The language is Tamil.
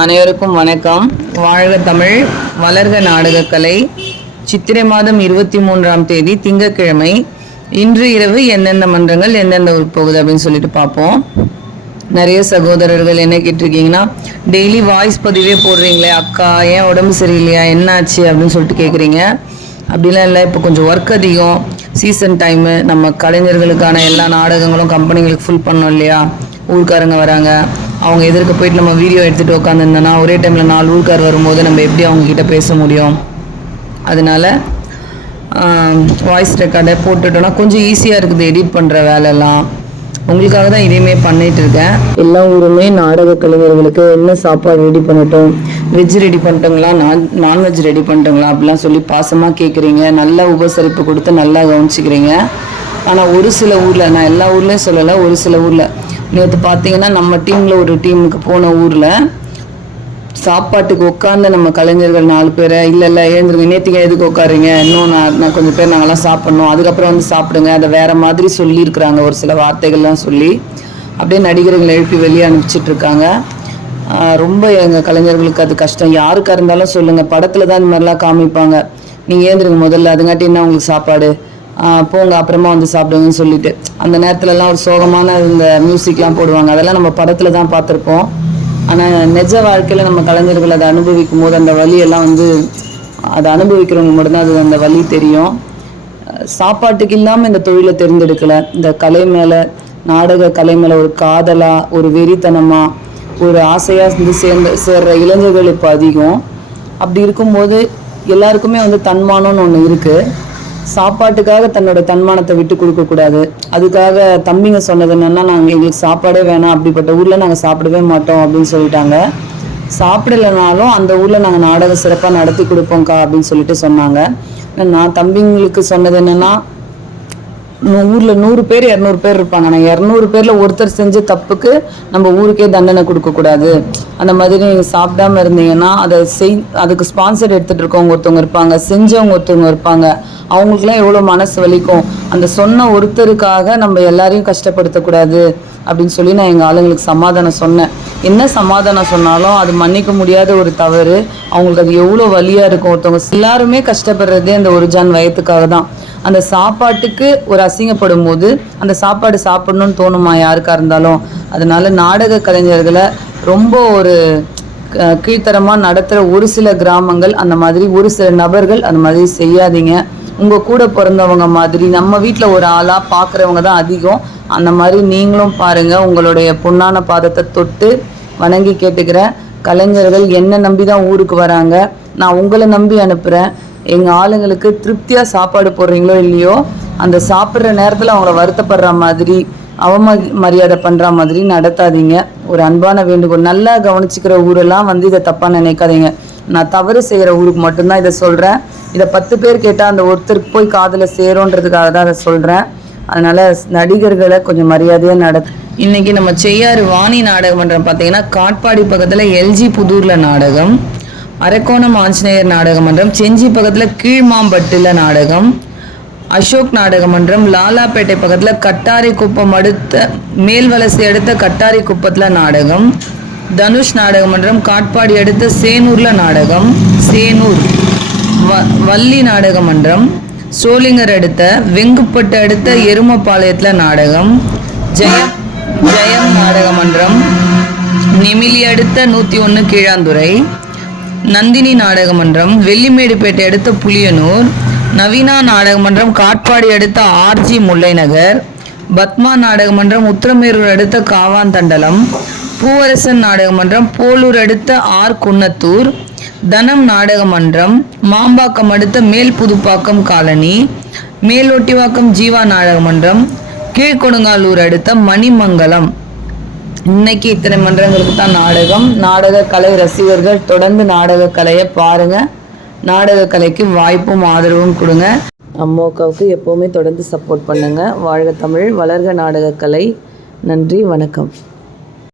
அனைவருக்கும் வணக்கம். வாழ்க தமிழ், வளர்க நாடகக்கலை. சித்திரை மாதம் 23ஆம் தேதி திங்கட்கிழமை. இன்று இரவு எந்தெந்த மன்றங்கள் எந்தெந்த ஊருக்கு போகுது அப்படின்னு சொல்லிட்டு பார்ப்போம். நிறைய சகோதரர்கள் என்ன கேட்டிருக்கீங்கன்னா, டெய்லி வாய்ஸ் பதிவே போடுறீங்களே அக்கா, ஏன் உடம்பு சரியில்லையா, என்னாச்சு அப்படின்னு சொல்லிட்டு கேட்குறீங்க. அப்படிலாம் இல்லை, இப்போ கொஞ்சம் ஒர்க் அதிகம், சீசன் டைமு, நம்ம கலைஞர்களுக்கான எல்லா நாடகங்களும் கம்பெனிகளுக்கு ஃபுல் பண்ணோம் இல்லையா. ஊர்க்காரங்க வராங்க, அவங்க எதிர்க்க போயிட்டு நம்ம வீடியோ எடுத்துகிட்டு உட்காந்துருந்தோன்னா ஒரே டைமில் 4 ஊர்க்கார் வரும்போது நம்ம எப்படி அவங்கக்கிட்ட பேச முடியும். அதனால் வாய்ஸ் ரெக்கார்டை போட்டுட்டோன்னா கொஞ்சம் ஈஸியாக இருக்குது எடிட் பண்ணுற வேலையெல்லாம். உங்களுக்காக தான் இதையுமே பண்ணிகிட்டு இருக்கேன். எல்லா ஊருமே நாடக கலைஞர்களுக்கு என்ன சாப்பாடு ரெடி பண்ணட்டும், வெஜ் ரெடி பண்ணிட்டோங்களா, நான்வெஜ் ரெடி பண்ணிட்டோங்களா அப்படிலாம் சொல்லி பாசமாக கேட்குறீங்க. நல்லா உபசரிப்பு கொடுத்து நல்லா கவனிச்சிக்கிறீங்க. ஆனால் ஒரு சில ஊரில், நான் எல்லா ஊர்லேயும் சொல்லலை, ஒரு சில ஊரில் நேற்று பார்த்தீங்கன்னா நம்ம டீமில் ஒரு டீமுக்கு போன ஊரில் சாப்பாட்டுக்கு உட்காந்து நம்ம கலைஞர்கள் 4 பேரை இல்லை எழுந்துருங்க, நேற்றுக்கு எதுக்கு உட்காருங்க, இன்னும் நான் கொஞ்சம் பேர் நாங்கள்லாம் சாப்பிட்ணும், அதுக்கப்புறம் வந்து சாப்பிடுங்க, அதை வேறு மாதிரி சொல்லியிருக்கிறாங்க. ஒரு சில வார்த்தைகள்லாம் சொல்லி அப்படியே நடிகர்களை எழுப்பி வெளியே அனுப்பிச்சிட்ருக்காங்க. ரொம்ப எங்கள் கலைஞர்களுக்கு அது கஷ்டம். யாருக்காக இருந்தாலும் சொல்லுங்கள், படத்தில் தான் இந்த மாதிரிலாம் காமிப்பாங்க, நீங்கள் ஏந்துருங்க முதல்ல, அதுங்காட்டி என்ன உங்களுக்கு சாப்பாடு, போங்க அப்புறமா வந்து சாப்பிடுங்கன்னு சொல்லிட்டு அந்த நேரத்துலலாம் ஒரு சோகமான இந்த மியூசிக்லாம் போடுவாங்க. அதெல்லாம் நம்ம படத்தில் தான் பார்த்துருப்போம். ஆனால் நிஜ வாழ்க்கையில் நம்ம கலைஞர்கள் அதை அனுபவிக்கும் போது அந்த வலியெல்லாம் வந்து அதை அனுபவிக்கிறவங்க மட்டும்தான் அது அந்த வலி தெரியும். சாப்பாட்டுக்கு இல்லாமல் இந்த தொழிலை தேர்ந்தெடுக்கலை. இந்த கலை மேலே, நாடக கலை மேலே ஒரு காதலாக, ஒரு வெறித்தனமாக, ஒரு ஆசையாக வந்து சேர்ற இளைஞர்கள் இப்போ அதிகம். அப்படி இருக்கும்போது எல்லாருக்குமே வந்து தன்மானம்னு ஒன்று இருக்குது. சாப்பாட்டுக்காக தன்னோட தன்மானத்தை விட்டு கொடுக்கக்கூடாது. அதுக்காக தம்பிங்க சொன்னது என்னென்னா, நாங்கள் எங்களுக்கு சாப்பாடே வேணாம், அப்படிப்பட்ட ஊரில் நாங்கள் சாப்பிடவே மாட்டோம் அப்படின்னு சொல்லிட்டாங்க. சாப்பிடலைனாலும் அந்த ஊரில் நாங்கள் நாடகம் சிறப்பாக நடத்தி கொடுப்போம்க்கா அப்படின்னு சொல்லிட்டு சொன்னாங்க. நான் தம்பிங்களுக்கு சொன்னது என்னென்னா, ஊரில் 100 பேர் 200 பேர் இருப்பாங்க, நான் 200 பேரில் ஒருத்தர் செஞ்ச தப்புக்கு நம்ம ஊருக்கே தண்டனை கொடுக்கக்கூடாது. அந்த மாதிரி நீங்கள் சாப்பிடாம இருந்தீங்கன்னா அதுக்கு ஸ்பான்சர் எடுத்துகிட்டு இருக்கவங்க ஒருத்தவங்க இருப்பாங்க, செஞ்சவங்க ஒருத்தவங்க இருப்பாங்க, அவங்களுக்குலாம் எவ்வளோ மனசு வலிக்கும். அந்த சொன்ன ஒருத்தருக்காக நம்ம எல்லாரையும் கஷ்டப்படுத்தக்கூடாது அப்படின்னு சொல்லி நான் எங்கள் ஆளுங்களுக்கு சமாதானம் சொன்னேன். என்ன சமாதானம் சொன்னாலும் அது மன்னிக்க முடியாத ஒரு தவறு. அவங்களுக்கு அது எவ்வளோ வலியாக இருக்கும். ஒருத்தவங்க எல்லாருமே கஷ்டப்படுறதே அந்த ஒரு ஜான் வயத்துக்காக தான். அந்த சாப்பாட்டுக்கு ஒரு அசிங்கப்படும் போது அந்த சாப்பாடு சாப்பிடணும்னு தோணுமா யாருக்காக இருந்தாலும். அதனால நாடக கலைஞர்களை ரொம்ப ஒரு கீழ்த்தரமாக நடத்துகிற ஒரு சில கிராமங்கள், அந்த மாதிரி ஒரு சில நபர்கள் அந்த மாதிரி செய்யாதீங்க. உங்கள் கூட பிறந்தவங்க மாதிரி நம்ம வீட்டில் ஒரு ஆளாக பார்க்குறவங்க தான் அதிகம். அந்த மாதிரி நீங்களும் பாருங்கள். உங்களுடைய பொன்னான பாதத்தை தொட்டு வணங்கி கேட்டுக்கிறேன். கலைஞர்கள் என்னை நம்பி தான் ஊருக்கு வராங்க, நான் உங்களை நம்பி அனுப்புகிறேன். எங்கள் ஆளுங்களுக்கு திருப்தியாக சாப்பாடு போடுறீங்களோ இல்லையோ, அந்த சாப்பிட்ற நேரத்தில் அவங்கள வருத்தப்படுற மாதிரி, மரியாதை பண்ணுற மாதிரி நடத்தாதீங்க. ஒரு அன்பான வேண்டுகோள். நல்லா கவனிச்சிக்கிற ஊரெல்லாம் வந்து இதை தப்பாக நினைக்காதீங்க. நான் தவறு செய்கிற ஊருக்கு மட்டும்தான் இதை சொல்கிறேன். இதை 10 பேர் கேட்டால் அந்த ஒருத்தருக்கு போய் காதில் சேரும்ன்றதுக்காக தான் அதை சொல்கிறேன். அதனால் நடிகர்களை கொஞ்சம் மரியாதையாக இன்றைக்கி நம்ம செய்யாறு வாணி நாடக மன்றம் பார்த்தீங்கன்னா காட்பாடி பக்கத்தில் எல்ஜி புதூரில் நாடகம், அரக்கோணம் ஆஞ்சநேயர் நாடக மன்றம் செஞ்சி பக்கத்தில் கீழ்மாம்பட்டில் நாடகம், அசோக் நாடக மன்றம் லாலாப்பேட்டை பக்கத்தில் கட்டாரி குப்பம் அடுத்த மேல்வலசை அடுத்த கட்டாரி குப்பத்தில் நாடகம், தனுஷ் நாடக மன்றம் காட்பாடி அடுத்த சேனூரில் நாடகம், சேனூர் வள்ளி நாடக மன்றம் சோளிங்கர் அடுத்த வெங்குப்பட்டு அடுத்த எருமப்பாளையத்தில் நாடகம், ஜெயம் நாடக மன்றம் நெமிலி அடுத்த 101 கீழாந்துறை, நந்தினி நாடக மன்றம் வெள்ளிமேடுபேட்டை அடுத்த புளியனூர், நவீனா நாடக மன்றம் காட்பாடி அடுத்த ஆர்ஜி முல்லைநகர், பத்மா நாடக மன்றம் உத்திரமேரூர் அடுத்த காவாந்தண்டலம், பூவரசன் நாடக மன்றம் போலூர் அடுத்த ஆர் குன்னத்தூர், தனம் நாடக மன்றம் மாம்பாக்கம் அடுத்த மேல் புதுப்பாக்கம் காலனி, மேலொட்டிவாக்கம் ஜீவா நாடக மன்றம் கீழ்கொடுங்காலூர் அடுத்த மணிமங்கலம். இன்னைக்கு இத்தனை மன்றங்களுக்கு தான் நாடகம். நாடக கலை ரசிகர்கள் தொடர்ந்து நாடக கலையை பாருங்கள். நாடக கலைக்கு வாய்ப்பும் ஆதரவும் கொடுங்க. அம்மாவுக்கு எப்போவுமே தொடர்ந்து சப்போர்ட் பண்ணுங்கள். வாழ்க தமிழ், வளர்க நாடக கலை. நன்றி, வணக்கம்.